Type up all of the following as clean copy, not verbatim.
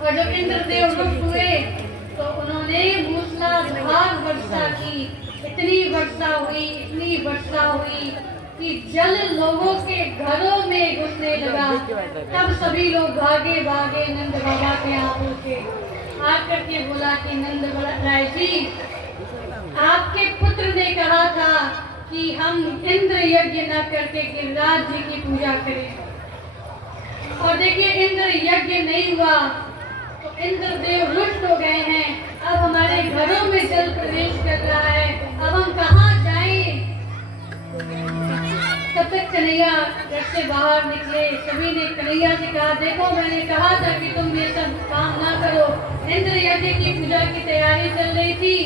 और जब इंद्रदेव रुष्ट हुए तो उन्होंने मूसलाधार वर्षा की। इतनी वर्षा हुई कि जल लोगों के घरों में घुसने लगा। तब सभी लोग भागे भागे नंद बाबा के यहाँ पहुंचे। आकर के बोला कि नंद राय जी, आपके पुत्र ने कहा था कि हम इंद्र यज्ञ न करके गिरिराज जी की पूजा करें, और देखिए इंद्र यज्ञ नहीं हुआ तो इंद्रदेव रुष्ट हो गए हैं। अब हमारे घरों में जल प्रवेश कर रहा है, अब हम कहाँ जाएं? तब तक कन्हैया घर से बाहर निकले। सभी ने कन्हैया से कहा, देखो मैंने कहा था कि तुम ये सब काम ना करो। इंद्र यज्ञ की पूजा की तैयारी चल रही थी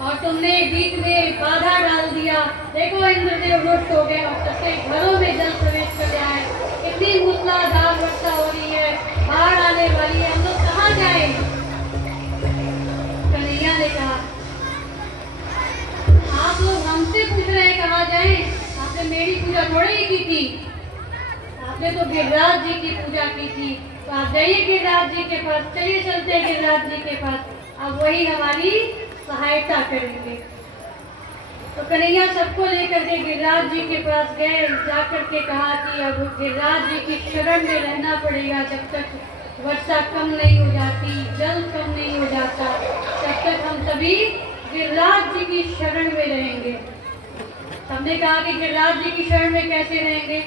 और तुमने बीच में बाधा डाल दिया। देखो इंद्रदेव रुष्ट हो गए और सबके घरों में जल प्रवेश कर रहा है। इतनी मूसलाधार वर्षा हो रही है, बाढ़ आने वाली है, हम लोग कहाँ जाएं? कन्हैया ने कहा, आप लोग हमसे पूछ रहे हैं कहाँ जाएं? आपने मेरी पूजा थोड़ी ही की थी, आपने तो गिरिराज जी की पूजा की थी। तो आप जाइए गिरिराज जी के पास, चलिए चलते हैं गिरिराज जी के पास, अब वही हमारी सहायता करेंगे। तो कन्हैया सबको लेकर के गिरिराज जी के पास गए। जाकर के कहा कि अब गिरिराज जी की शरण में रहना पड़ेगा, जब तक वर्षा कम नहीं हो जाती, जल कम नहीं हो जाता, तब तक हम सभी गिरिराज जी की शरण में रहेंगे। हमने कहा कि गिरिराज जी की शरण में कैसे रहेंगे?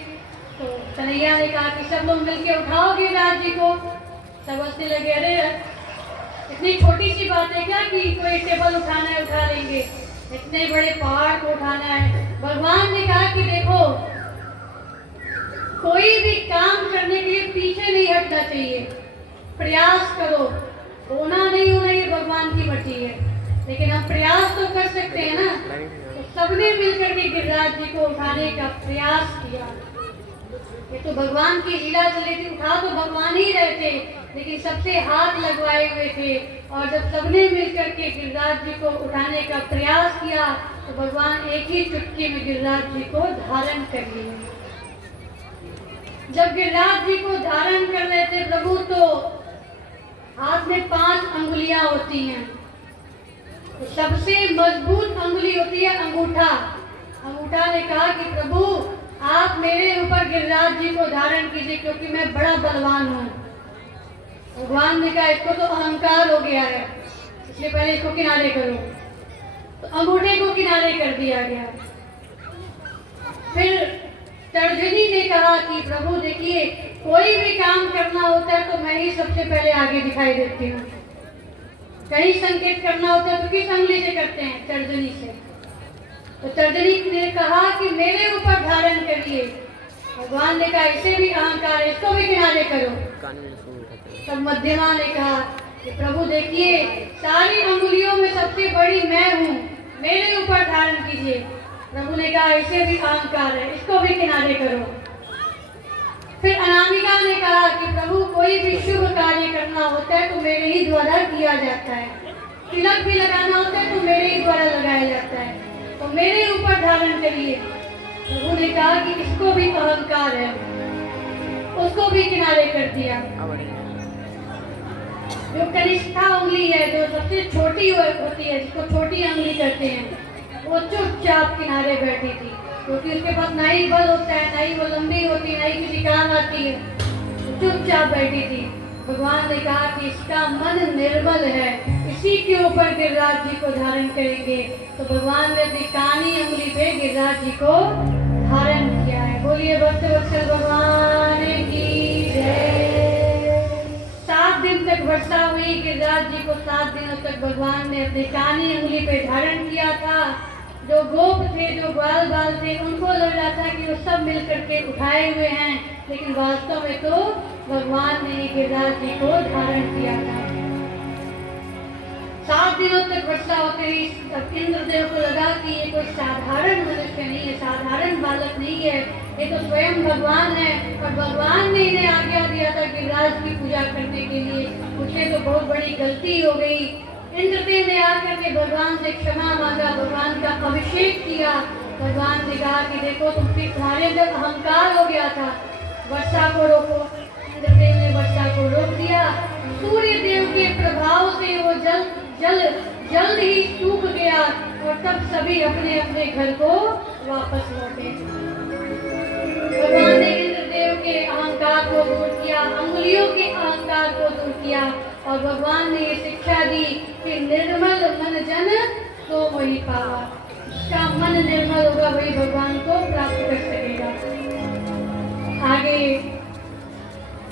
तो कन्हैया ने कहा कि सब लोग मिलकर उठाओ गिरिराज जी को। सब हंसने लगे, अरे इतनी छोटी सी बात है क्या कि कोई टेबल उठाना है उठा लेंगे, इतने बड़े पहाड़ को उठाना है? भगवान ने कहा कि देखो, कोई भी काम करने के लिए पीछे नहीं हटना चाहिए, प्रयास करो। होना नहीं होना ये भगवान की मर्जी है, लेकिन हम प्रयास तो कर सकते हैं ना। तो सबने मिलकर के गिरिराज जी को उठाने का प्रयास किया। ये तो भगवान की लीला चली थी, उठा तो भगवान ही रहे थे, लेकिन सबसे हाथ लगवाए हुए थे। और जब सबने मिलकर के गिरिराज जी को उठाने का प्रयास किया तो भगवान एक ही चुटकी में गिरिराज जी को धारण कर लिए। जब गिरिराज जी को धारण कर रहे थे प्रभु, तो हाथ में 5 अंगुलियां होती हैं। तो सबसे मजबूत अंगुली होती है अंगूठा। अंगूठा ने कहा कि प्रभु आप मेरे ऊपर गिरिराज जी को धारण कीजिए, क्योंकि मैं बड़ा बलवान हूँ। भगवान ने कहा इसको तो अहंकार हो गया है, इसलिए पहले इसको किनारे करो। तो अंगूठे को किनारे कर दिया गया। फिर तर्जनी ने कहा कि प्रभु देखिए, कोई भी काम करना होता है तो मैं ही सबसे पहले आगे दिखाई देती हूँ। कहीं संकेत करना होता है तो किस अंगुली से करते हैं? तर्जनी से। तो तर्जनी ने कहा कि मेरे ऊपर धारण करिए। भगवान ने कहा इसे भी अहंकार है, इसको भी किनारे करो। तब मध्यमा ने कहा कि प्रभु देखिए, सारी अंगुलियों में सबसे बड़ी मैं हूँ, मेरे ऊपर धारण कीजिए। प्रभु ने कहा इसे भी अहंकार है, इसको भी किनारे करो। फिर अनामिका ने कहा कि प्रभु कोई भी शुभ कार्य करना होता है तो मेरे ही द्वारा किया जाता है, तिलक भी लगाना होता है तो मेरे ही द्वारा लगाया जाता है, तो मेरे ऊपर धारण करिए। प्रभु ने कहा कि इसको भी अहंकार है, उसको भी किनारे कर दिया। जो कनिष्ठा उंगली है, जो सबसे छोटी होती है, जिसको छोटी उंगली कहते हैं, वो चुपचाप किनारे बैठी थी, क्योंकि उसके पास ना ही बल होता है, ना ही वो लंबी होती है, ना ही किसी काम आती है। चुपचाप बैठी थी। भगवान ने कहा कि इसका मन निर्मल है, इसी के ऊपर गिरिराज जी को धारण करेंगे। तो भगवान ने अपनी कानी उंगली पे गिरिराज जी को धारण किया है। बोलिए भक्तवत्सल भगवान की जय। 7 दिन तक वर्षा हुई। गिरिराज जी को 7 दिनों तक भगवान ने अपनी कानी उंगली पे धारण किया था। जो गोप थे, जो ग्वाल बाल थे, उनको लग रहा था कि वो सब मिलकर के उठाए हुए हैं, लेकिन वास्तव में तो भगवान ने गिरिराज जी को धारण किया था। 7 दिनों तक वर्षा होते ही इंद्रदेव को लगा कि ये कोई साधारण मनुष्य नहीं है, साधारण बालक नहीं है, ये तो स्वयं भगवान है। और भगवान ने इन्हें आज्ञा दिया था गिरिराज की पूजा करने के लिए, उससे तो बहुत बड़ी गलती हो गई। इंद्रदेव ने आकर के भगवान से क्षमा मांगा, भगवान का अभिषेक किया। भगवान ने कहा कि देखो तुम्हारे अंदर अहंकार हो गया था, वर्षा को रोको। इंद्रदेव ने वर्षा को रोक दिया। सूर्य देव जल्द ही सूख गया और तब सभी अपने अपने घर को वापस लौटे। भगवान ने इंद्रदेव के अहंकार को दूर किया, अंगुलियों के अहंकार को दूर किया और भगवान ने ये शिक्षा दी कि निर्मल मन जन तो वही पावा। जिसका मन निर्मल होगा वही भगवान को प्राप्त कर सकेगा। आगे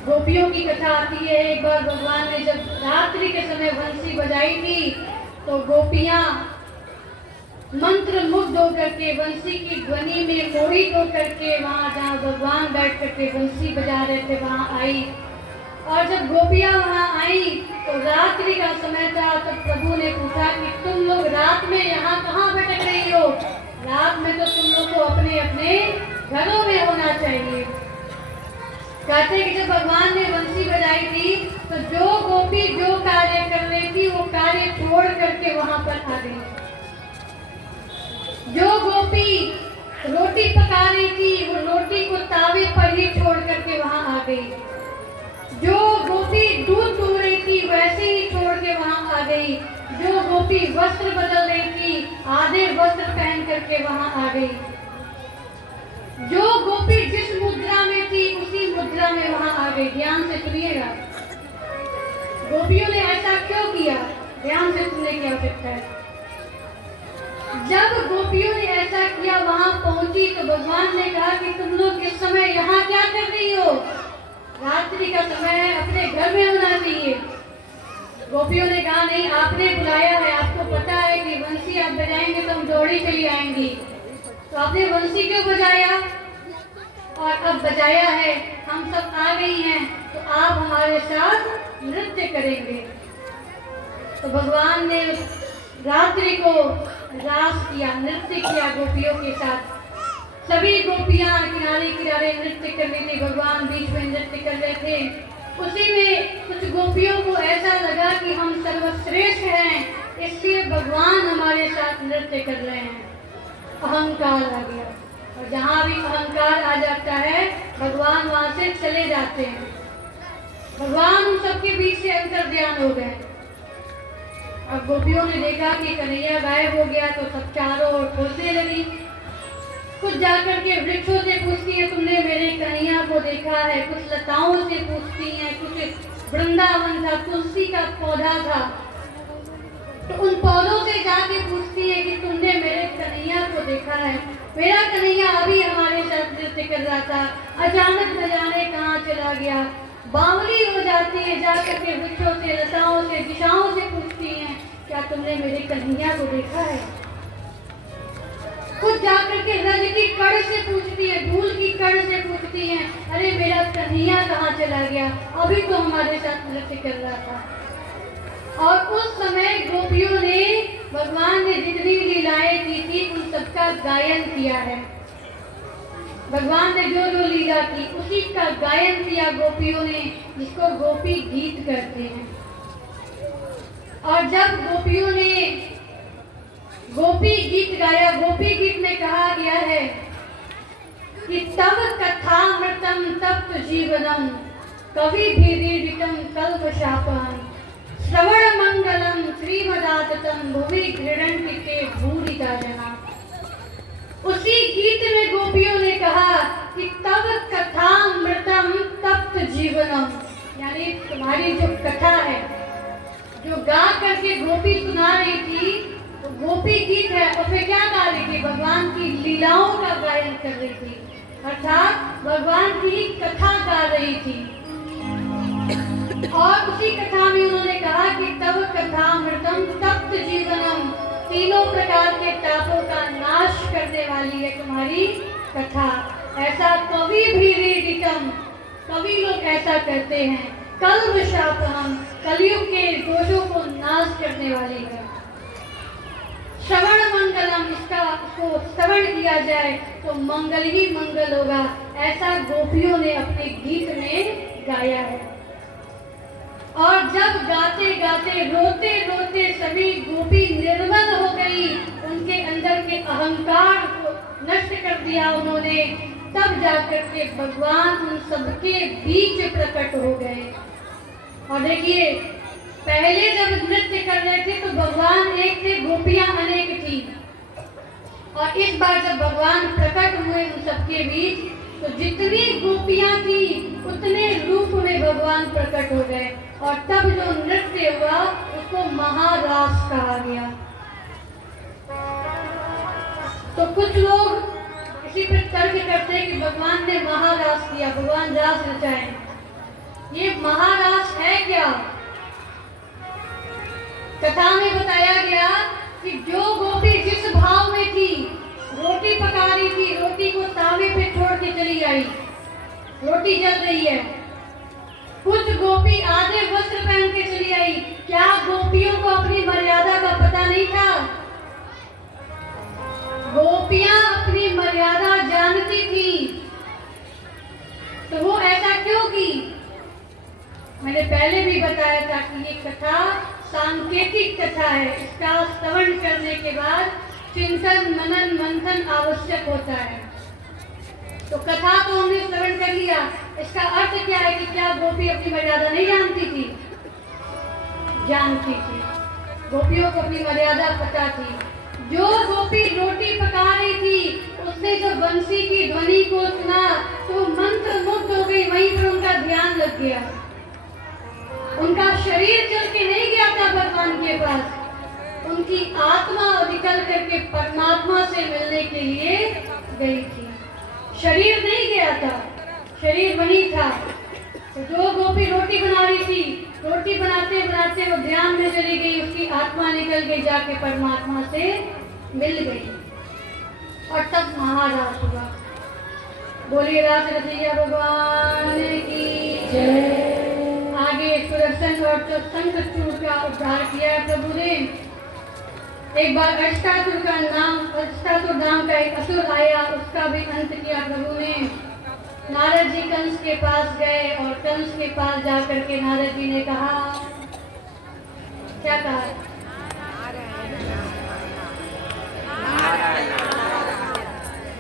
गोपियों की कथा आती है। एक बार भगवान ने जब रात्रि के समय बंसी बजाई थी तो गोपियां मंत्र मुग्ध होकर के बंसी की ध्वनि में मोहित होकर के वहां जहाँ भगवान बैठ करके बंसी बजा रहे थे वहां आई। और जब गोपियां वहां आई तो रात्रि का समय था। तो प्रभु ने पूछा कि तुम लोग रात में यहाँ कहाँ भटक रही हो? रात में तो तुम लोग को अपने अपने घरों में होना चाहिए। कहते कि जब भगवान ने बंसी बजाई थी तो जो गोपी जो कार्य कर रही थी वो कार्य छोड़ करके वहां पर आ गई। जो गोपी रोटी पका रही थी वो रोटी को तावे पर ही छोड़ करके वहां आ गई। जो गोपी दूध दूह रही थी वैसे ही छोड़ के वहां आ गई। जो गोपी वस्त्र बदल रही थी आधे वस्त्र पहन करके वहां आ गई। जो गोपी जिस मुद्रा में थी उसी मुद्रा में वहां आ गई। ध्यान से सुनिएगा, गोपियों ने ऐसा क्यों किया? ध्यान से सुनने की आवश्यकता है। जब गोपियों ने ऐसा किया वहां पहुंची तो भगवान ने कहा कि तुम लोग इस समय यहाँ क्या कर रही हो? रात्रि का समय अपने घर में होना चाहिए। गोपियों ने कहा नहीं, आपने बुलाया है, आपको पता है कि बंसी आप बजाएंगे तो हम दौड़ी चली आएंगी, तो आपने बंसी क्यों बजाया? और अब बजाया है, हम सब आ गई हैं, तो आप हमारे साथ नृत्य करेंगे। तो भगवान ने रात्रि को रास किया, नृत्य किया गोपियों के साथ। सभी गोपियां किनारे किनारे नृत्य कर रही थी, भगवान बीच में नृत्य कर रहे थे। उसी में कुछ गोपियों को ऐसा लगा कि हम सर्वश्रेष्ठ हैं, इसलिए भगवान हमारे साथ नृत्य कर रहे हैं। अहंकार आ गया, और जहाँ भी अहंकार आ जाता है भगवान वहां से चले जाते हैं। भगवान उन सबके बीच से अंतर्ध्यान हो गए। अब गोपियों ने देखा कि कन्हैया गायब हो गया तो सब चारों ओर खोजने लगी। कुछ जाकर के वृक्षों से पूछती है तुमने मेरे कन्हैया को देखा है, कुछ लताओं से पूछती हैं, कुछ वृंदावन था, तुलसी का पौधा था, तो उन पौधों से जाके पूछती है कि तुमने मेरे कन्हैया को देखा है? मेरा कन्हैया अभी हमारे साथ नृत्य कर रहा था, अचानक न जाने कहाँ चला गया। बावली हो जाती है, जाकर के वृक्षों से, लताओं से, दिशाओं से पूछती हैं क्या तुमने मेरे कन्हैया को देखा है? खुद जाकर के रज की कड़ से पूछती है, धूल की कड़ से पूछती है, अरे मेरा कन्हैया कहाँ चला गया? अभी तो हमारे साथ नृत्य कर रहा था। और उस समय गोपियों ने भगवान ने जितनी लीलाएं की थी उन सबका गायन किया है। भगवान ने जो जो लीला की उसी का गायन किया गोपियों ने, जिसको गोपी गीत कहते हैं। और जब गोपियों ने गोपी गीत गाया, गोपी गीत में कहा गया है कि तब कथामृतम तप्त जीवनम कवि भीरीडितम कल्पशापम श्रवण मंगलम श्रीमदाततम भुवि गृह्णन्ति ते भूरिता जना। उसी गीत में गोपियों ने कहा कि तब कथामृतम तप्त जीवनम, यानी तुम्हारी जो कथा है, जो गा करके गोपी सुना रही थी, तो गोपी गीत है। और फिर क्या गा रही थी? भगवान की लीलाओं का गायन कर रही थी, अर्थात भगवान की कथा गा रही थी। और उसी कथा में उन्होंने कहा कि तब कथामृतम तप्त जीवनम, तीनों प्रकार के तापों का नाश करने वाली है तुम्हारी कथा। ऐसा कवि भीरीडितम, कवि लोग ऐसा कहते हैं, कल्पशापम, कलयुग के दोषों को नाश करने वाली है। श्रवण मंगलम, इसको श्रवण किया जाए तो मंगल ही मंगल होगा, ऐसा गोपियों ने अपने गीत में गाया है। और जब गाते गाते रोते रोते सभी गोपी निर्मल हो गई, उनके अंदर के अहंकार को नष्ट कर दिया उन्होंने, तब जाकर के भगवान उन सबके बीच प्रकट हो गए। और देखिए पहले जब नृत्य कर रहे थे तो भगवान एक थे, गोपियां अनेक थी। और इस बार जब भगवान प्रकट हुए उन सबके बीच, तो जितनी गोपियां थी उतने रूप में भगवान प्रकट हो गए। और तब जो नृत्य हुआ उसको महारास कहा गया। तो कुछ लोग इसी पर तर्क करते हैं कि भगवान ने महारास किया, भगवान रास रचाए। ये महारास है क्या? कथा में बताया गया कि जो गोपी जिस भाव में थी, रोटी पका रही थी, रोटी को तावे पे छोड़ के चली आई, रोटी जल रही है। कुछ गोपी आधे वस्त्र पहन के चली आई। क्या गोपियों को अपनी मर्यादा का पता नहीं था? गोपियां अपनी मर्यादा जानती थी, तो वो ऐसा क्यों की? मैंने पहले भी बताया था कि ये कथा सांकेतिक कथा है। इसका श्रवण करने के बाद चिंतन मनन मंथन आवश्यक होता है। तो कथा तो हमने श्रवण कर लिया, इसका अर्थ क्या है कि क्या गोपी अपनी मर्यादा नहीं जानती थी? जानती थी। गोपियों को अपनी मर्यादा पता थी। जो गोपी रोटी पका रही थी, उसने जब बंसी की ध्वनि को सुना तो मंत्र मुग्ध हो गई। वहीं पर उनका ध्यान लग गया। उनका शरीर चल के नहीं गया था भगवान के पास, उनकी आत्मा निकल करके परमात्मा से मिलने के लिए गई थी। शरीर नहीं गया था, शरीर वही था। तो जो गोपी रोटी बना रही थी, रोटी बनाते बनाते वो ध्यान में चली गई, उसकी आत्मा निकल गई, जाके परमात्मा से मिल गई। और तब महारास हुआ। बोलिए रास रचैया भगवान की जय। आगे सुदर्शन और शंखचूड़ का उद्धार किया प्रभु ने। एक बार अष्टासुर नाम का एक असुर आया, उसका भी अंत किया प्रभु ने। नारद जी कंस के पास गए और कंस के पास जाकर के नारद जी ने कहा, क्या कहा?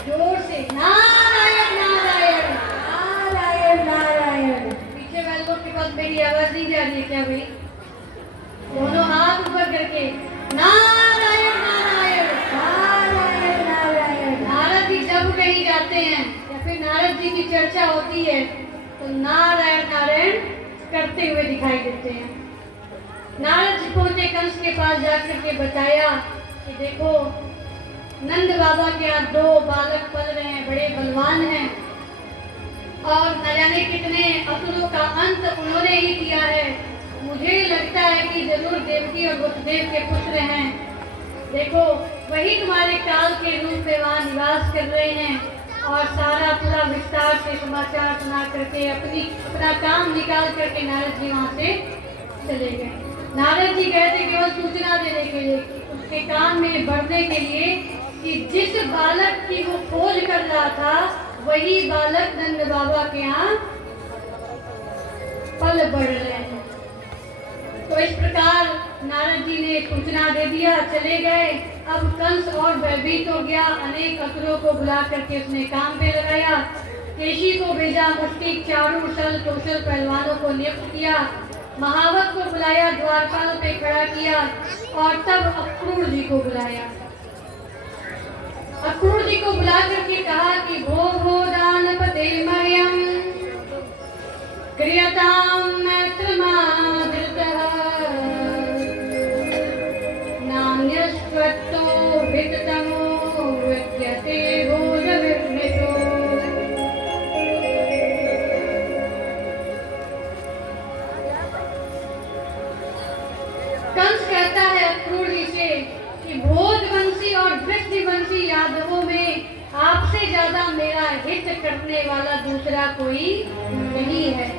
जोर से नारायण नारायण नारायण नारायण। पीछे वाले लोग के पास मेरी आवाज नहीं जा रही है क्या भाई? दोनों हाथ ऊपर करके नारायण नारायण नारायण नारायण। नारद जी जब कहीं जाते हैं या फिर नारद जी की चर्चा होती है तो नारायण नारायण करते हुए दिखाई देते हैं। नारद जी पहुंचे, कंस के पास जाकर के बताया कि देखो नंद बाबा के यहाँ 2 बालक पल रहे हैं, बड़े बलवान हैं और न जाने कितने असुरों का अंत उन्होंने ही किया है। मुझे लगता है कि जरूर देवकी और वसुदेव के पुत्र हैं। देखो वही तुम्हारे काल के रूप में वहाँ निवास कर रहे हैं। और सारा पूरा विस्तार से समाचार सुना करके अपना काम निकाल करके नारद जी वहाँ से चले गए। नारद जी गए थे केवल सूचना देने के लिए, उसके काम में बढ़ने के लिए कि जिस बालक की वो खोज कर रहा था वही बालक नंद बाबा के यहाँ पल बढ़ रहे हैं। तो इस प्रकार नारद जी ने सूचना दे दिया, चले गए। अब कंस और भयभीत हो गया, अनेक असुरों को बुला करके उसने काम पे लगाया। केशी को भेजा, मुष्टिक, चारू, सल, कौशल पहलवानों को नियुक्त किया। महावत को बुलाया, द्वारपाल पे खड़ा किया और तब अक्रूर जी को बुलाया। अक्रूर जी को बुला करके कहा कि भो भो दानपते मह्यम क्रियताम मैत्रमादृतः नान्यस्त्वत्तो वित्तमो विद्यते भोजविर्मिषो। कंस कहता है अक्रूर जी से कि भोजवंशी और दृष्टिवंशी यादवों में आपसे ज्यादा मेरा हित करने वाला दूसरा कोई नहीं है।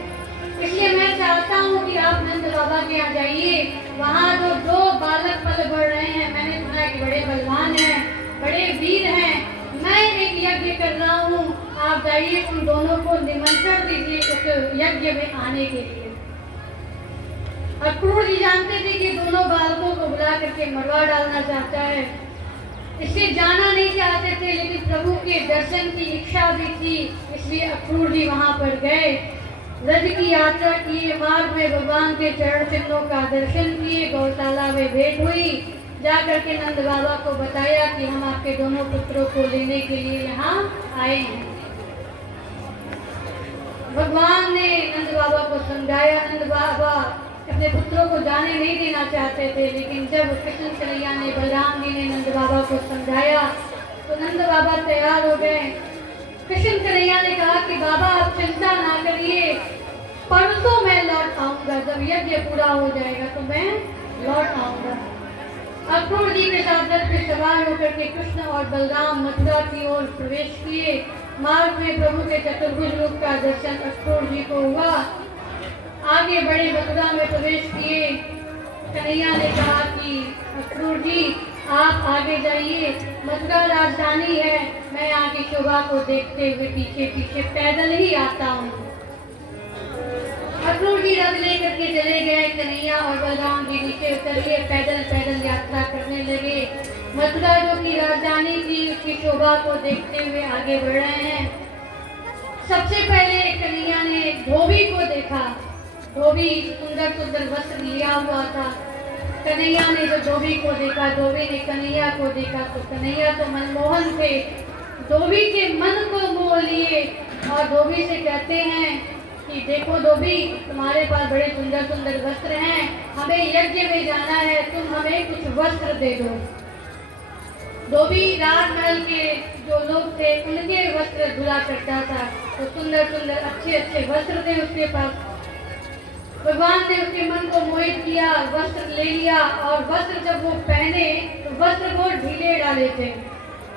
इसलिए मैं चाहता हूँ कि आप नंद बाबा के यहाँ जाइए। वहाँ जो 2 बालक पल बढ़ रहे हैं, मैंने सुना है कि बड़े बलवान हैं, बड़े वीर हैं। मैं एक यज्ञ कर रहा हूँ, आप जाइए उन दोनों को निमंत्रण दीजिए उस यज्ञ में आने के लिए। अक्रूर जी जानते थे कि दोनों बालकों को बुला करके मरवा डालना चाहता है, इसलिए जाना नहीं चाहते थे, लेकिन प्रभु के दर्शन की इच्छा भी थी, इसलिए अक्रूर जी वहां पर गए। ब्रज की यात्रा किए, मार्ग में भगवान के चरण चिन्हों का दर्शन किए, गौशाला में भेंट हुई। जाकर के नंद बाबा को बताया कि हम आपके दोनों पुत्रों को लेने के लिए यहाँ आए हैं। भगवान ने नंद बाबा को समझाया। नंद बाबा अपने पुत्रों को जाने नहीं देना चाहते थे, लेकिन जब कृष्ण कन्हैया ने, बलराम जी ने नंद बाबा को समझाया तो नंद बाबा तैयार हो गए। कृष्ण कन्हैया ने कहा कि बाबा आप चिंता ना करिए, परसों मैं लौट आऊंगा, जब यज्ञ पूरा हो जाएगा तो मैं लौट आऊंगा। अक्रूर जी के साथ रथ पे सवार होकर के कृष्ण और बलराम मथुरा की ओर प्रवेश किए। मार्ग में प्रभु के चतुर्भुज रूप का दर्शन अक्रूर जी को हुआ। आगे बड़े मथुरा में प्रवेश किए। कन्हैया ने कहा कि अक्रूर जी आप आगे जाइए, मथुरा राजधानी है, मैं यहाँ की शोभा को देखते हुए पीछे पीछे पैदल ही आता हूँ। अक्रूर जी रथ लेकर के चले गए। कन्हैया और बलराम जी नीचे उतरिए, पैदल पैदल यात्रा करने लगे। मथुरा जो की राजधानी थी उसकी शोभा को देखते हुए आगे बढ़ रहे हैं। सबसे पहले कन्हैया ने धोबी को देखा। धोबी सुंदर सुंदर वस्त्र लिया हुआ था। कन्हैया ने जो धोबी को देखा, धोबी ने कन्हैया को देखा तो कन्हैया तो मनमोहन थे, धोबी के मन को मोह लिए और धोबी से कहते हैं कि देखो धोबी, तुम्हारे पास बड़े सुंदर सुंदर वस्त्र हैं, हमें यज्ञ में जाना है, तुम हमें कुछ वस्त्र दे दो। धोबी राजमहल के जो लोग थे उनके वस्त्र धुला करता था, तो सुंदर सुंदर अच्छे अच्छे वस्त्र थे उसके पास। भगवान ने उसके मन को मोहित किया, वस्त्र ले लिया और वस्त्र जब वो पहने तो वस्त्र वो ढीले डाले थे,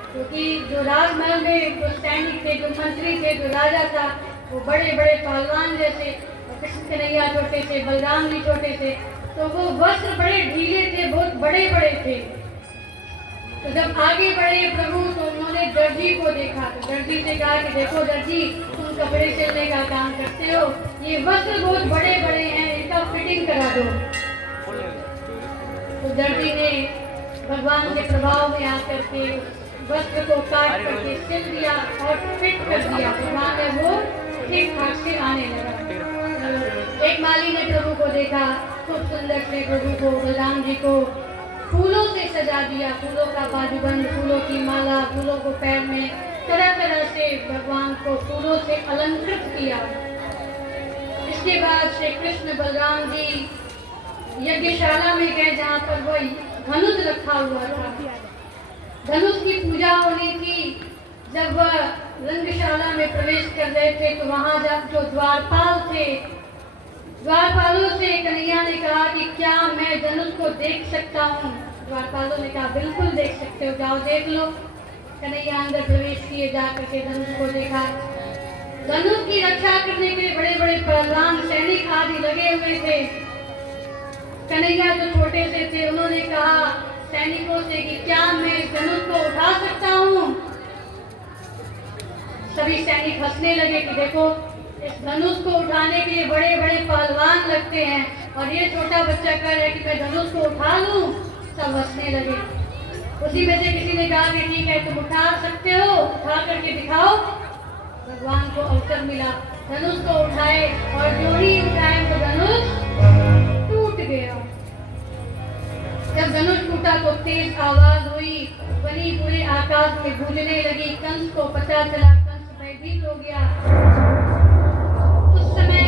क्योंकि जो राजमहल में जो सैनिक थे, जो मंत्री थे, जो राजा था, वो बड़े बड़े पहलवान जैसे, कृष्ण कन्हैया छोटे थे, बलराम जी छोटे थे, तो वो वस्त्र बड़े ढीले थे, बहुत बड़े बड़े थे। तो जब आगे बढ़े प्रभु तो उन्होंने दर्जी को देखा, तो दर्जी से कहा कि देखो दर्जी, तुम कपड़े सिलने का काम करते हो, ये वस्त्र बहुत बड़े बड़े हैं, इनका फिटिंग करा दो। तो दर्जी ने भगवान के प्रभाव में आकर के वस्त्र को काट करके सिल दिया और फिट कर दिया। भगवान ने वो ठीक ठाक से आने लगा। एक माली ने प्रभु को देखा, खूब सुंदर से प्रभु को, बलराम जी को फूलों से सजा दिया, फूलों का बाजूबंद, फूलों की माला, फूलों को पैर में तरह तरह से भगवान को फूलों से अलंकृत किया। इसके बाद श्री कृष्ण बलराम जी यज्ञशाला में गए, जहाँ पर वही धनुष रखा हुआ था। धनुष की पूजा होनी थी। जब वह रंगशाला में प्रवेश कर रहे थे तो वहाँ जब जो द्वारपाल थे, द्वारपालों से कन्हैया ने कहा कि क्या मैं धनुष को देख सकता हूँ। द्वारपालों ने कहा बिल्कुल देख सकते हो, जाओ देख लो। कन्हैया अंदर प्रवेश किए, जाकर के धनुष को देखा। धनुष की रक्षा करने के लिए बड़े बड़े पहलवान सैनिक आदि लगे हुए थे। कन्हैया जो छोटे से थे उन्होंने कहा सैनिकों से कि क्या मैं धनुष को उठा सकता हूँ। सभी सैनिक हंसने लगे कि देखो, इस धनुष को उठाने के लिए बड़े बड़े पहलवान लगते हैं और ये छोटा बच्चा कह रहा है कि मैं धनुष को उठा लूं। सब हंसने लगे। उसी में से किसी ने कहा कि ठीक है, तुम उठा सकते हो, उठा करके दिखाओ। भगवान को अवसर मिला, धनुष को उठाए और जो ही उठाए तो धनुष टूट गया। जब धनुष टूटा तो तेज आवाज हुई, बनी पूरे आकाश में गूंजने लगी। कंस को पता चला, कंस भयभीत हो गया। उस समय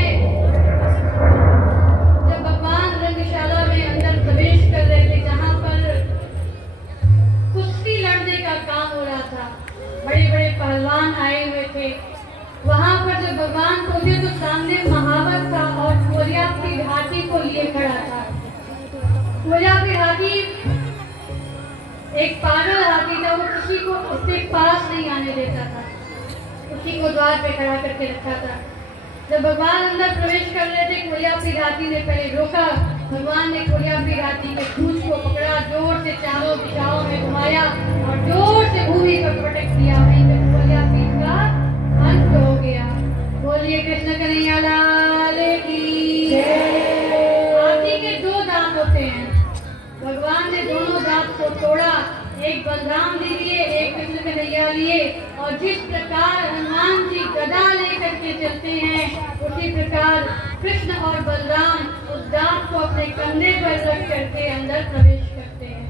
जब भगवान रंगशाला में अंदर प्रवेश कर रहे थे, जहाँ पर कुश्ती लड़ने का काम हो रहा था, बड़े बड़े पहलवान आए हुए थे, वहाँ पर जब भगवान पहुंचे तो सामने महावत था और कोरियापी हाथी को लिए खड़ा था। कोरियापी हाथी एक पागल हाथी था, वो किसी को उसके पास नहीं आने देता था, उसी को द्वार पे खड़ा करके रखा था। जब भगवान अंदर प्रवेश कर रहे थे, कोरियापी हाथी ने पहले रोका। भगवान ने कोरियापी हाथी के पूंछ को पकड़ा, जोर से चारों दिशाओं में घुमाया और जोर से भूमि पर पटक दिया। कोरियापी का अंत हो गया। बोलिए कृष्ण कन्हैया लाल की जय। हाथी के दो दांत होते हैं, भगवान ने दोनों दांत को तोड़ा, एक बलराम जी लिए, एक कृष्ण कन्हैया लिए, और जिस प्रकार हनुमान जी गदा लेकर के चलते हैं, उसी प्रकार कृष्ण और बलराम उस दांत को अपने कंधे पर रख करके अंदर प्रवेश करते हैं।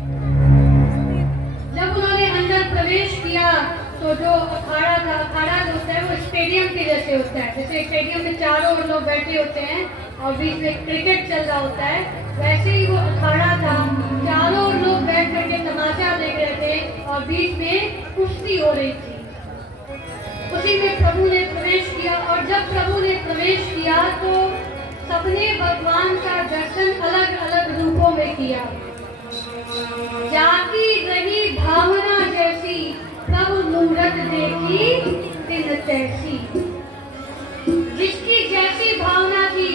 जब उन्होंने अंदर प्रवेश किया तो जो अखाड़ा था, अखाड़ा जो होता है वो स्टेडियम के जैसे होता है, जैसे स्टेडियम में चारों ओर लोग बैठे होते हैं और बीच में क्रिकेट चल रहा होता है, वैसे ही वो अखाड़ा था। चारों ओर लोग बैठ करके तमाशा देख रहे थे और बीच में कुश्ती हो रही थी। उसी में प्रभु ने प्रवेश किया, और जब प्रभु ने प्रवेश किया तो सबने भगवान का दर्शन अलग अलग रूपों में किया। जाकी रही भावना जैसी, प्रभु मूरत देखी दिन तैसी। जिसकी जैसी भावना थी,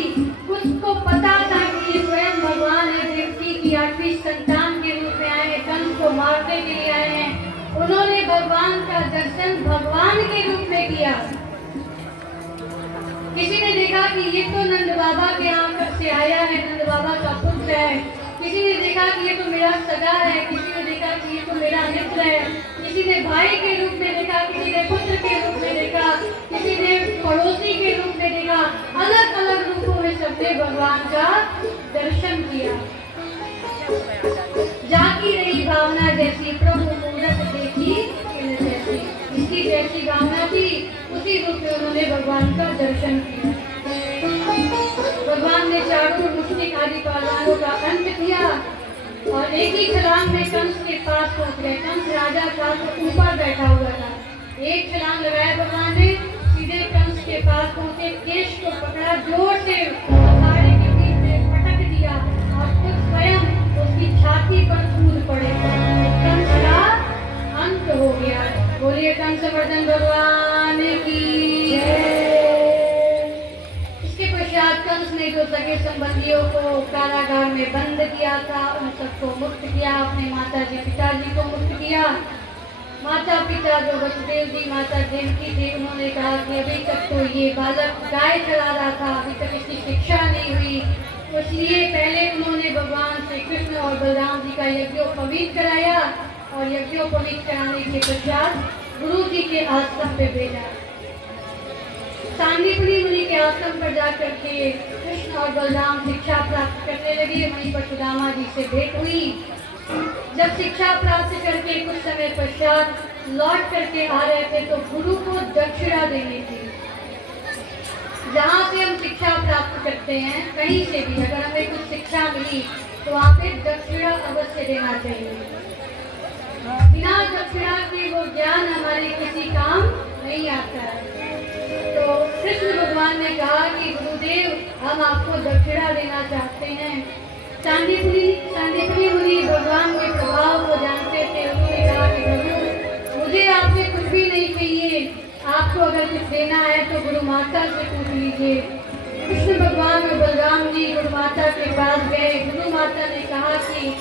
उसको पता था कि ये स्वयं भगवान है, देवकी की 8वीं संतान के रूप में आए हैं, कंस को मारने के लिए आए हैं। उन्होंने भगवान का दर्शन भगवान के रूप में किया। किसी ने देखा कि ये तो नंद बाबा के यहाँ से आया है, नंद बाबा का पुत्र है। किसी ने देखा कि ये तो मेरा सगा है, किसी ने देखा कि ये तो मेरा मित्र है, किसी ने भाई के रूप में देखा, किसी ने पुत्र के रूप में देखा, किसी ने पड़ोसी के रूप में देखा। अलग अलग रूपों में सबने भगवान का दर्शन किया। जाकी रही भावना जैसी, प्रभु मूरत देखी जैसी। इसकी जैसी भावना थी, उसी रूप में उन्होंने भगवान का दर्शन किया। भगवान ने चारों मुश्किल आदि पालानों का अंत किया और एक ही छलांग में कंस के पास पहुंच गए। कंस राजा था तो ऊपर बैठा हुआ था। एक छलांग लगाया भगवान ने, सीधे कंस के पास पहुंचे, केश को पकड़ा, जोर से अखाड़े के बीच में पटक दिया और खुद स्वयं उसकी छाती पर कूद पड़े। कंस का अंत हो गया। बोलिए कंसवर्धन भगवान की जय। कंस ने जो सगे संबंधियों को कारागार में बंद किया था, उन सबको मुक्त किया, अपने माता जी पिताजी को मुक्त किया। माता पिता जो वसुदेव जी माता देवकी थी, उन्होंने कहा कि अभी तक तो ये बालक गाय चला रहा था, अभी तक इसकी शिक्षा नहीं हुई, तो इसलिए पहले उन्होंने भगवान श्री कृष्ण और बलराम जी का यज्ञोपवीत कराया और यज्ञोपवीत कराने के पश्चात गुरु जी के आश्रम पे भेजा। सांदीपनी मुनि के आश्रम पर जाकर के कृष्ण और बलराम शिक्षा प्राप्त करने लगे। वहीं पर सुदामा जी से भेंट हुई। जब शिक्षा प्राप्त करके कुछ समय पश्चात लौट करके आ रहे थे तो गुरु को दक्षिणा देनी थी। जहाँ से हम शिक्षा प्राप्त करते हैं, कहीं से भी अगर हमें कुछ शिक्षा मिली तो वहाँ पे दक्षिणा अवश्य देना चाहिए। बिना दक्षिणा के वो ज्ञान हमारे किसी काम नहीं आता है। तो कृष्ण भगवान ने कहा कि गुरुदेव, हम आपको दक्षिणा देना चाहते हैं। सांदीपनी मुनि भगवान के प्रभाव को जानते थे। उन्होंने कहा कि प्रभु, मुझे आपसे कुछ भी नहीं चाहिए, आपको अगर कुछ देना है तो गुरु माता से पूछ लीजिए। कृष्ण भगवान और बलराम जी गुरु माता के पास गए। गुरु माता ने कहा कि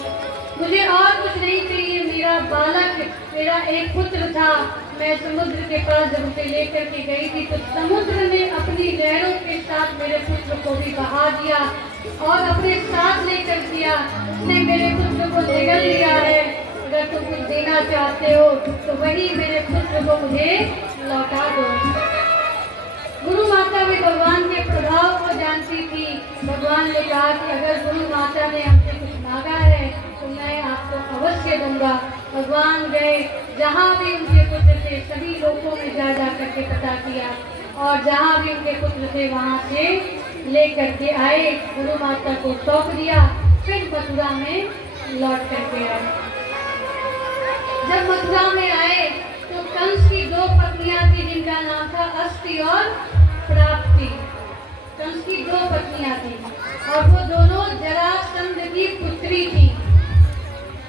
मुझे और कुछ नहीं चाहिए, मेरा बालक, मेरा एक पुत्र था, मैं समुद्र के पास जब उसे लेकर के गई थी तो समुद्र ने अपनी लहरों के साथ मेरे पुत्र को भी बहा दिया और अपने साथ लेकर दिया। उसने मेरे पुत्र को निगल लिया है। अगर तुम कुछ देना चाहते हो तो वही मेरे पुत्र को मुझे लौटा दो। गुरु माता भी भगवान के प्रभाव को जानती थी। भगवान ने कहा कि अगर गुरु माता ने हमसे कुछ मांगा है तो मैं आपको अवश्य दूंगा। भगवान गए, जहाँ भी उनके पुत्र थे सभी लोगों में जा करके पता किया और जहाँ भी उनके पुत्र थे वहाँ से ले करके आए, गुरु माता को सौंप दिया, फिर मथुरा में लौट करके आए। जब मथुरा में आए तो कंस की 2 पत्नियां थी जिनका नाम था अस्थि और प्राप्ति। कंस की 2 पत्नियां थी और वो दोनों जरासंध की पुत्री थी।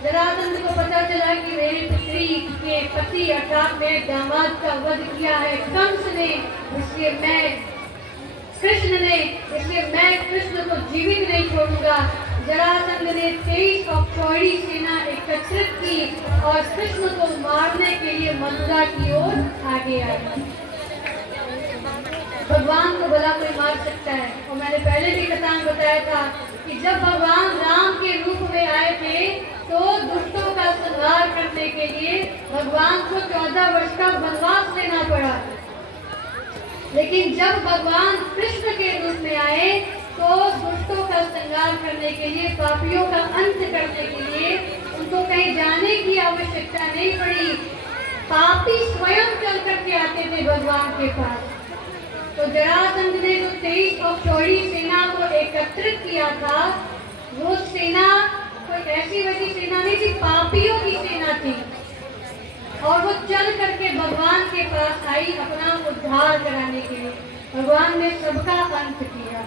जरासंध को पता चला कि मेरी पुत्री के पति अर्थात मेरे दामाद का वध किया है कंस ने, इसलिए मैं कृष्ण को जीवित नहीं छोड़ूंगा। जरासंध ने 23 औक्षौहिणी सेना एकत्रित की और कृष्ण को मारने के लिए मथुरा की ओर आगे आए। भगवान को भला कोई मार सकता है? और मैंने पहले भी कथा में बताया था कि जब भगवान राम के रूप में आए थे तो दुष्टों का संहार करने के भगवान को 14 वर्ष का वनवास लेना पड़ा। लेकिन जब भगवान कृष्ण के रूप में आए तो दुष्टों का संहार करने के लिए, पापियों का अंत करने के लिए उनको कहीं जाने की आवश्यकता नहीं पड़ी। पापी स्वयं चल करके आते थे भगवान के पास। तो जरासंध ने जो 23 औक्षौणी सेना को एकत्रित किया था, वो सेना कोई ऐसी वैसी सेना नहीं थी, पापियों की सेना थी। और वो चल करके भगवान के पास आई अपना उद्धार कराने के लिए। भगवान ने सबका अंत किया।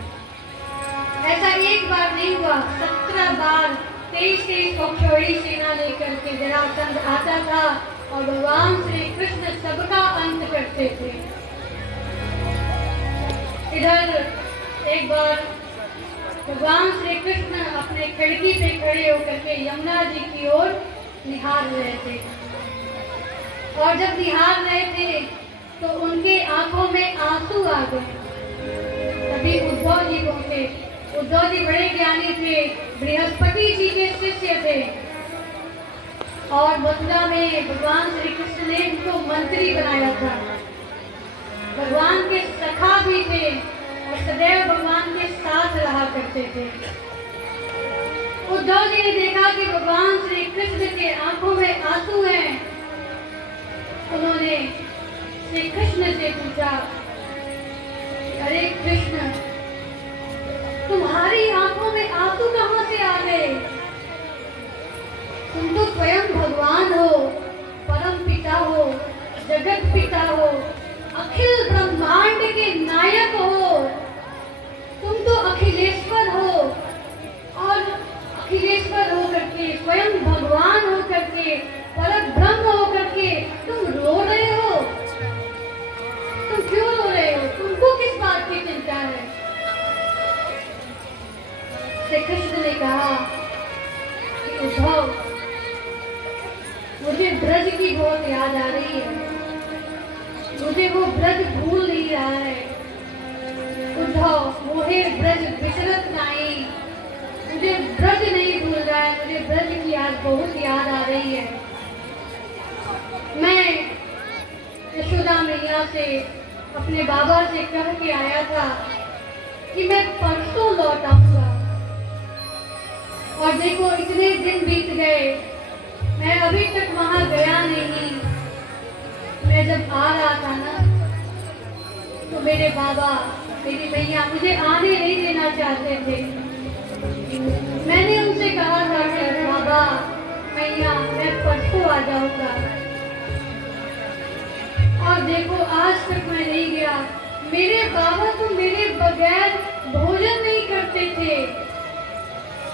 ऐसा एक बार नहीं हुआ, 17 बार 23 औक्षौणी सेना लेकर के जरासंध आता था और भगवान श्री कृष्ण सबका अंत करते थे। इधर एक बार भगवान श्री कृष्ण अपने खिड़की पे खड़े होकर के यमुना जी की ओर निहार रहे थे। और जब निहार रहे थे तो उनके आंखों में आंसू आ गए। तभी उद्धव जी पहुंचे। उद्धव जी बड़े ज्ञानी थे, बृहस्पति जी के शिष्य थे और मथुरा में भगवान श्री कृष्ण ने उनको मंत्री बनाया था। भगवान के सखा भी थे और सदैव भगवान के साथ रहा करते थे। उद्धव जी ने देखा कि भगवान श्री कृष्ण के आंखों में आंसू हैं। उन्होंने श्री कृष्ण से पूछा, अरे कृष्ण, तुम्हारी आंखों में आंसू कहां से आ गए? तुम तो स्वयं भगवान हो, परम पिता हो, जगत पिता हो, अखिल ब्रह्मांड के नायक हो। तुम तो अखिलेश्वर हो और अखिलेश्वर हो करके, स्वयं भगवान हो करके, परम ब्रह्म हो करके तुम रो रहे हो। तुम क्यों रो रहे हो? तुमको किस बात की चिंता है? श्री कृष्ण ने कहा कि उद्धव, मुझे ब्रज की बहुत याद आ रही है। मुझे वो ब्रज भूल नहीं रहा है। उद्धव, मोहे ब्रज विचरत नहीं। मुझे ब्रज नहीं भूल रहा है। मुझे ब्रज की आज बहुत याद आ रही है। मैं यशोदा मैया से, अपने बाबा से कह के आया था कि मैं परसों लौट आऊंगा। और देखो इतने दिन बीत गए, मैं अभी तक वहां गया नहीं। मैं जब आ रहा था ना, तो मेरे बाबा, मेरी मैया मुझे आने नहीं देना चाहते थे। मैंने उनसे कहा था कि बाबा, मैया, मैं परसों आ जाऊंगा। और देखो आज तक मैं नहीं गया। मेरे बाबा तो मेरे बगैर भोजन नहीं करते थे।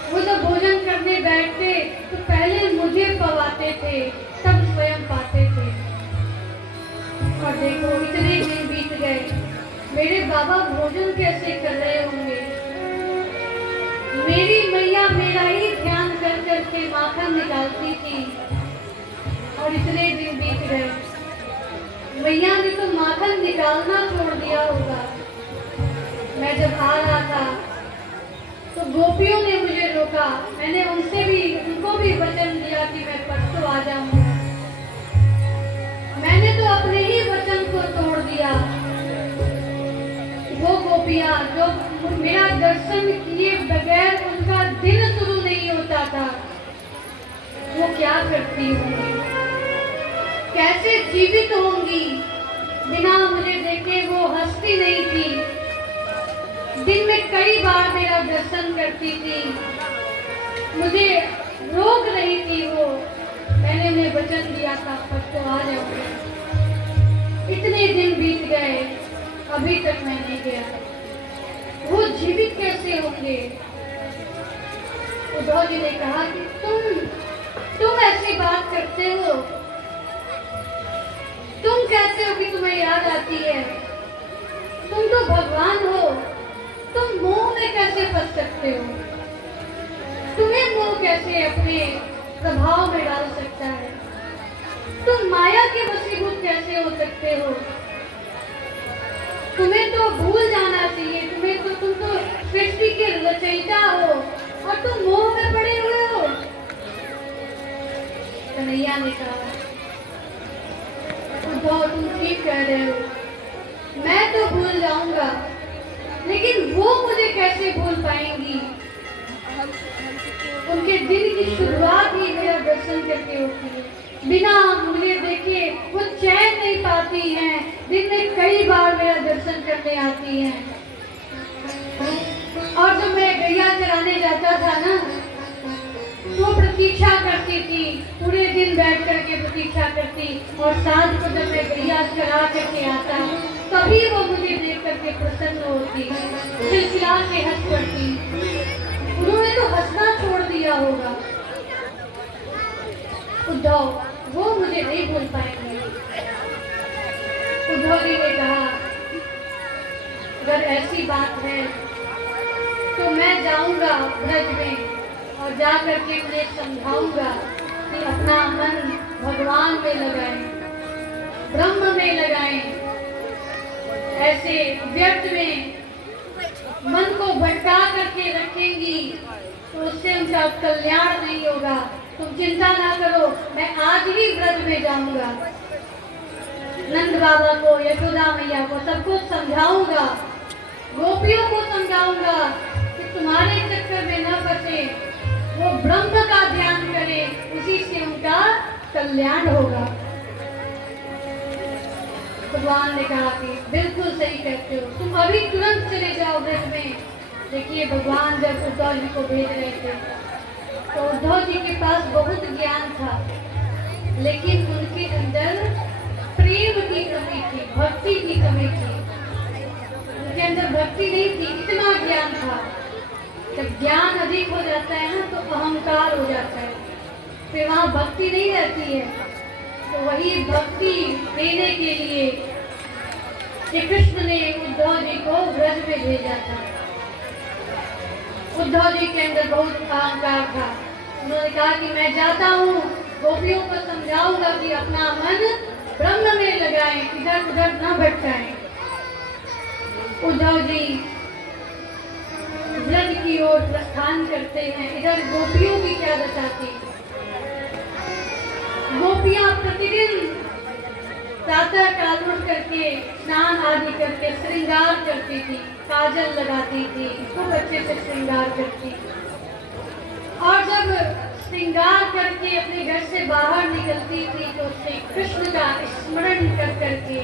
वो जब भोजन करने बैठते तो पहले मुझे पवाते थे, तब स्वयं पाते थे। और देखो इतने दिन बीत गए, मेरे बाबा भोजन कैसे कर रहे होंगे? मेरी मैया मेरा ही ध्यान कर करके माखन निकालती थी। और इतने दिन बीत गए, मैया ने तो माखन निकालना छोड़ दिया होगा। मैं जब आ रहा था तो गोपियों ने मुझे रोका। मैंने उनको भी वचन दिया कि मैं परसों आ जाऊंगा। मैंने तो अपने ही वचन को तोड़ दिया। वो गोपियां जो मेरा दर्शन किए बगैर उनका दिन शुरू नहीं होता था, वो क्या करती होंगी? कैसे जीवित होंगी? बिना मुझे देखे वो हंसती नहीं थी। दिन में कई बार मेरा दर्शन करती थी, मुझे रोक रही थी वो। मैंने उन्हें वचन दिया था परसों आ जाऊंगा। इतने दिन बीत गए, अभी तक मैं नहीं गया। वो जीवित कैसे होंगे? उद्धव जी ने कहा कि तुम ऐसी बात करते हो। तुम कहते हो कि तुम्हें याद आती है। तुम तो भगवान हो, तुम मोह में कैसे फंस सकते हो? तुम्हें मोह कैसे अपने प्रभाव में डाल सकता है? तुम माया के वशीभूत कैसे हो सकते हो? तुम्हें तो भूल जाना चाहिए। तुम तो सृष्टि के रचयिता हो और तुम मोह में पड़े हुए हो। कन्हैया ने कहा, उद्धव तुम ठीक कह रहे हो, मैं तो भूल जाऊंगा, लेकिन वो मुझे कैसे भूल पाएंगी? उनके दिन की शुरुआत ही मेरा दर्शन करके होती है। बिना मुझे देखे वो चैन नहीं पाती हैं, दिन में कई बार मेरा दर्शन करने आती हैं। और जब मैं गैया चराने जाता था ना, तो प्रतीक्षा करती थी, पूरे दिन बैठ करके प्रतीक्षा करती, और शाम को जब मैं गैया चरा करके आता तभी वो मुझे देख करके प्रसन्न होती, खिलखिला के हंस पड़ती। उन्होंने तो हंसना छोड़ दिया होगा। उद्धव वो मुझे नहीं भूल पाएंगे। उद्धव जी ने कहा, अगर ऐसी बात है तो मैं जाऊंगा ब्रज में और जा करके उन्हें समझाऊंगा कि अपना मन भगवान में लगाएं, ब्रह्म में लगाएं। ऐसे व्यर्थ में मन को भटका करके रखेंगी तो उससे उनका कल्याण नहीं होगा। तुम चिंता ना करो, मैं आज ही ब्रज में जाऊंगा, नंद बाबा को, यशोदा मैया को, सबको समझाऊंगा, गोपियों को समझाऊंगा कि तुम्हारे चक्कर में न फंसे, वो ब्रह्म का ध्यान करें, उसी से उनका कल्याण होगा। भगवान ने कहा कि बिल्कुल सही कहते हो, तुम अभी तुरंत चले जाओ ब्रज में। देखिए भगवान जब उद्धव जी को भेज रहे थे तो उद्धव जी के पास बहुत ज्ञान था, लेकिन उनके अंदर प्रेम की कमी थी, भक्ति की कमी थी। उनके अंदर भक्ति नहीं थी, इतना ज्ञान था। जब ज्ञान अधिक हो जाता है ना तो अहंकार हो जाता है, फिर वहाँ भक्ति नहीं रहती है। तो वही भक्ति देने के लिए श्री कृष्ण ने उद्धव जी को ब्रज में भेजा था। उद्धव जी के अंदर बहुत अहंकार था। उन्होंने कहा कि मैं जाता हूँ, गोपियों को समझाऊंगा कि अपना मन ब्रह्म में लगाएं, इधर उधर न भटकाएं। उद्धव जी ब्रज की ओर प्रस्थान करते हैं। इधर गोपियों की क्या दशा थी? गोपियां प्रतिदिन प्रातः काल उठ करके स्नान आदि करके श्रृंगार करती थी, काजल लगाती थी, खूब अच्छे से श्रृंगार करती। और जब श्रृंगार करके अपने घर से बाहर निकलती थी तो श्री कृष्ण का स्मरण कर करके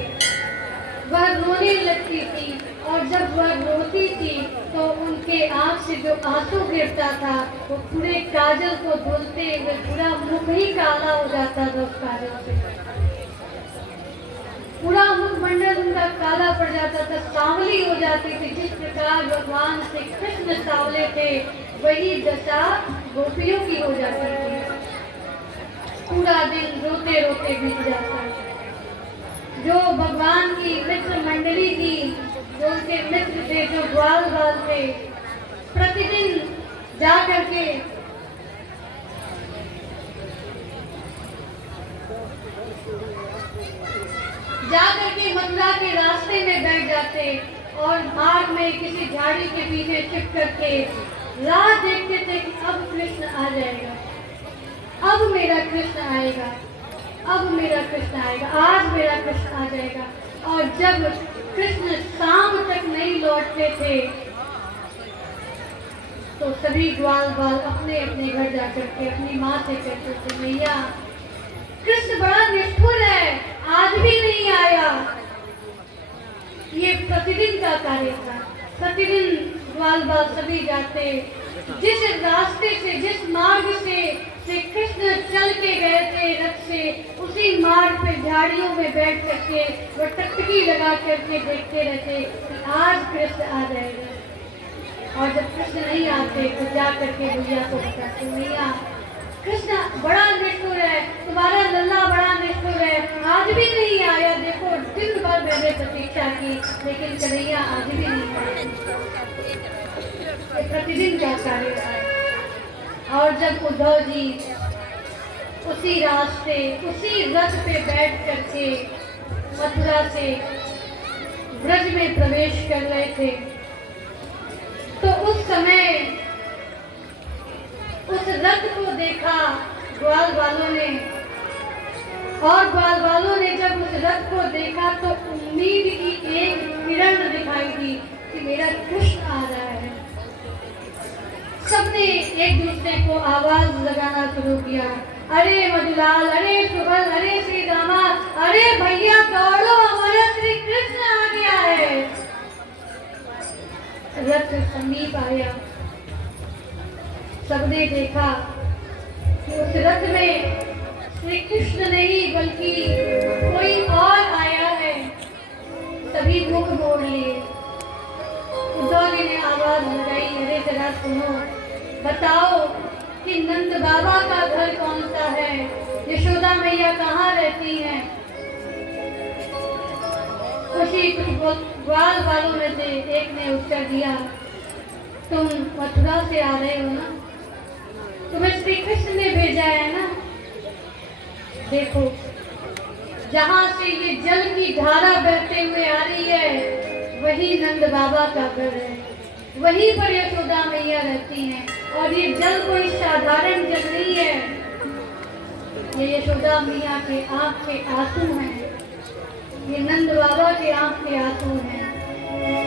वह रोने लगती थी। और जब वह रोती थी तो उनके आंख से जो आंसू गिरता था वो पूरे काजल को धुलते हुए पूरा मुख ही काला हो जाता था। उस काजल से पूरा मुखमंडल उनका काला पड़ जाता था, सांवली हो जाती थी। जिस प्रकार भगवान श्री कृष्ण सांवले थे वही दशा गोपियों की हो जाती थी। पूरा दिन रोते रोते बीत जाता। जो भगवान की मित्र मंडली थी, जो उनके मित्र थे, जो ग्वाल बाल थे, प्रतिदिन जा करके मथुरा के रास्ते में बैठ जाते और मार्ग में किसी झाड़ी के पीछे छिप करके राह देखते थे कि अब कृष्ण आ जाएगा, अब मेरा कृष्ण आएगा, अब मेरा कृष्ण आएगा, आज मेरा कृष्ण आ जाएगा। और जब कृष्ण शाम तक नहीं लौटते थे तो सभी ग्वाल बाल अपने अपने घर जाकर के अपनी माँ से कहते थे, मैया कृष्ण बड़ा निष्ठुर है, आज भी नहीं आया। ये प्रतिदिन का कार्य था। प्रतिदिन ग्वाल बाल सभी जाते, जिस रास्ते से, जिस मार्ग से श्री कृष्ण चल के गए थे रथ से, उसी मार्ग पे झाड़ियों में बैठ करके वो टकटकी लगा करके देखते रहते कि आज कृष्ण आ जाएगा। और जब कृष्ण नहीं आते तो जा करके भैया को बताते, भैया कृष्ण बड़ा निष्ठुर है, तुम्हारा लल्ला बड़ा निष्ठुर है, आज भी नहीं आया। देखो दिन भर मैंने प्रतीक्षा की लेकिन कन्हैया आज भी नहीं आया। प्रतिदिन का कार्य था। और जब उद्धव जी उसी रास्ते, उसी रथ पे बैठ करके मथुरा से ब्रज में प्रवेश कर रहे थे तो उस समय उस रथ को देखा ग्वाल वालों ने और ग्वाल वालों ने जब उस रथ को देखा तो उम्मीद की एक किरण दिखाई दी कि मेरा कृष्ण आ रहा है। सबने एक दूसरे को आवाज लगाना शुरू किया, अरे मधुलाल, अरे सुबल, अरे श्री रामा, अरे भैया दौड़ो, हमारा श्री कृष्ण आ गया है। रथ समीप आया, सबने देखा कि उस रथ में श्री कृष्ण नहीं बल्कि कोई और आया है। सभी मुख मोड़ लिए। उद्धव जी ने आवाज लगाई, अरे जरा सुनो, बताओ कि नंद बाबा का घर कौन सा है, यशोदा मैया कहाँ रहती हैं? कुछ ग्वाल वालों में से एक ने उत्तर दिया, तुम मथुरा से आ रहे हो ना, तुम्हें श्री कृष्ण ने भेजा है ना। देखो, जहाँ से ये जल की धारा बहते हुए आ रही है वही नंद बाबा का घर है, वहीं पर यशोदा मैया रहती हैं। और ये जल कोई साधारण जल नहीं है, ये यशोदा मैया के आंख के आंसू हैं, ये नंद बाबा के आंख के आंसू हैं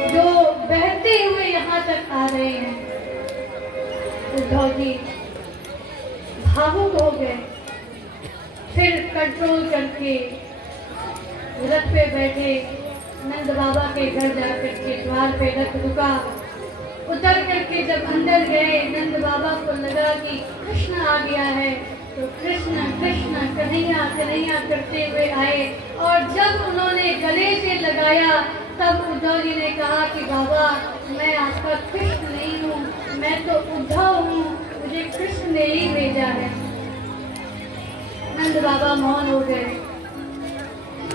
जो बहते हुए यहाँ तक आ रहे हैं। उद्धव जी भावुक हो गए, फिर कंट्रोल करके रथ पे बैठे, नंद बाबा के घर जाकर के द्वार पे रथ रुका। उतर करके जब अंदर गए, नंद बाबा को लगा कि कृष्ण आ गया है, तो कृष्ण कृष्ण कन्हैया कन्हैया करते हुए आए। और जब उन्होंने गले से लगाया तब उद्धव जी ने कहा कि बाबा, मैं आपका कृष्ण नहीं हूँ, मैं तो उद्धव हूँ, मुझे कृष्ण ने ही भेजा है। नंद बाबा मौन हो गए।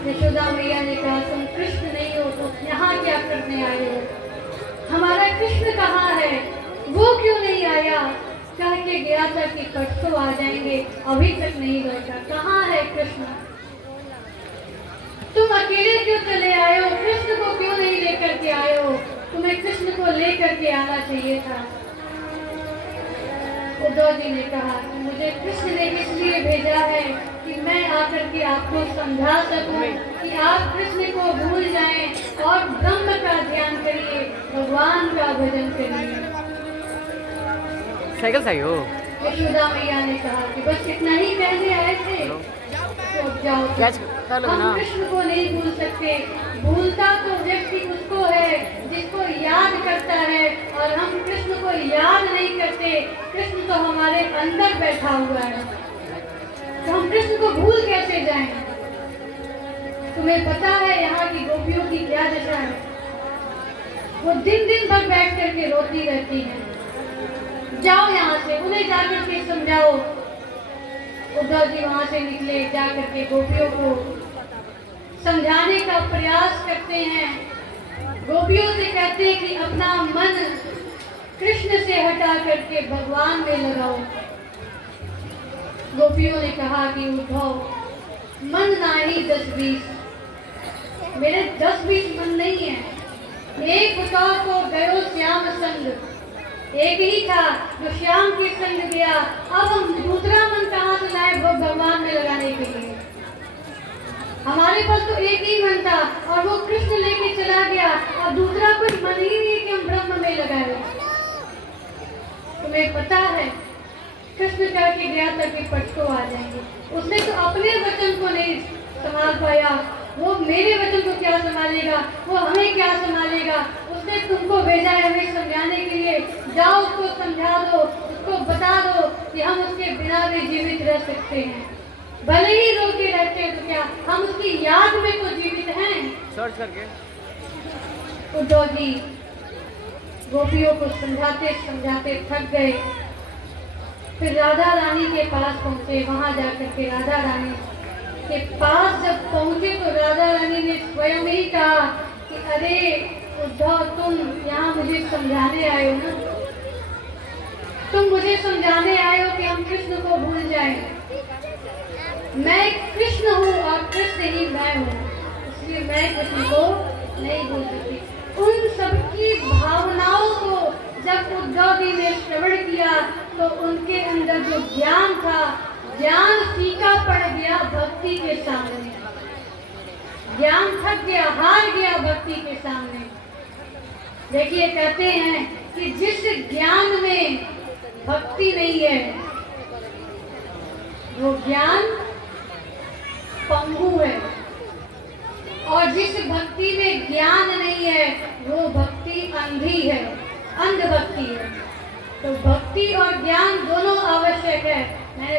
यशोदा मैया ने कहा, तुम कृष्ण नहीं हो तो यहाँ क्या करने आए हो? हमारा कृष्ण कहाँ है? वो क्यों नहीं आया? कह के गया था कि परसों आ जाएंगे, अभी तक नहीं लौटा। कहाँ है कृष्ण? तुम अकेले क्यों चले आए हो? कृष्ण को क्यों नहीं लेकर के आए हो? तुम्हें कृष्ण को लेकर के आना चाहिए था। उद्धव जी ने कहा कि मुझे कृष्ण ने इसलिए भेजा है कि मैं आकर के आपको समझा सकूं कि आप कृष्ण को भूल जाएं और ब्रह्म का ध्यान करिए, भगवान का भजन करिए। साइकिल सही हो। यशोदा मैया ने कहा कि बस इतना ही कहने आए थे, तो जाओ। हम कृष्ण को नहीं भूल सकते, भूलता तो व्यक्ति उसको है जिसको याद करता है, और हम कृष्ण को याद नहीं करते। कृष्ण तो हमारे अंदर बैठा हुआ है, तो हम कृष्ण को भूल कैसे जाएं? तुम्हें पता है यहाँ की गोपियों की क्या दशा है? वो दिन दिन भर बैठ करके रोती रहती हैं। जाओ यहाँ से, उन्हें जाकर के समझाओ। उद्धव जी वहां से निकले, जाकर के गोपियों को समझाने का प्रयास करते हैं। गोपियों से कहते हैं कि अपना मन कृष्ण से हटा करके भगवान में लगाओ। गोपियों ने कहा कि उद्धव, मन नाही 10-20, मेरे 10-20 मन नहीं है। एक बताओ को गयो श्याम संग, एक ही था जो श्याम के संग गया। अब हम दूसरा मन कहाँ से लाए भगवान में लगाने के लिए? हमारे पास तो एक ही मन था और वो कृष्ण लेके चला गया, और दूसरा कुछ मन ही नहीं कि हम ब्रह्म में लगाए। तुम्हें पता है कृष्ण कह के गया था कि परसों आ जाएंगे, उसने तो अपने वचन को नहीं संभाल पाया, वो मेरे वचन को क्या संभालेगा, वो हमें क्या संभालेगा? उसने तुमको भेजा है हमें समझाने के लिए। जाओ उसको समझा दो, उसको बता दो कि हम उसके बिना भी जीवित रह सकते हैं, भले ही रोके रहते हैं तो क्या, हम उसकी याद में तो जीवित हैं। सर्च करके उद्धव जी गोपियों को समझाते समझाते थक गए। फिर राधा रानी के पास पहुंचे। वहां जाकर के राधा रानी के पास जब पहुंचे तो राधा रानी ने स्वयं ही कहा कि अरे उद्धव, तुम यहाँ मुझे समझाने आए हो ना, तुम मुझे समझाने आए हो कि हम कृष्ण को भूल जाएं। मैं कृष्ण हूँ और कृष्ण ही मैं हूँ, इसलिए मैं कृष्ण को नहीं भूल सकती। उन सबकी भावनाओं को जब उद्धव जी ने श्रवण किया तो उनके अंदर जो ज्ञान था ज्ञान फीका पड़ गया भक्ति के सामने, ज्ञान थक गया, हार गया भक्ति के सामने। देखिए कहते हैं कि जिस ज्ञान में भक्ति नहीं है वो ज्ञान पंगु है, और जिस भक्ति में ज्ञान नहीं है वो भक्ति अंधी है, अंध भक्ति है। तो भक्ति और ज्ञान दोनों आवश्यक है। मैंने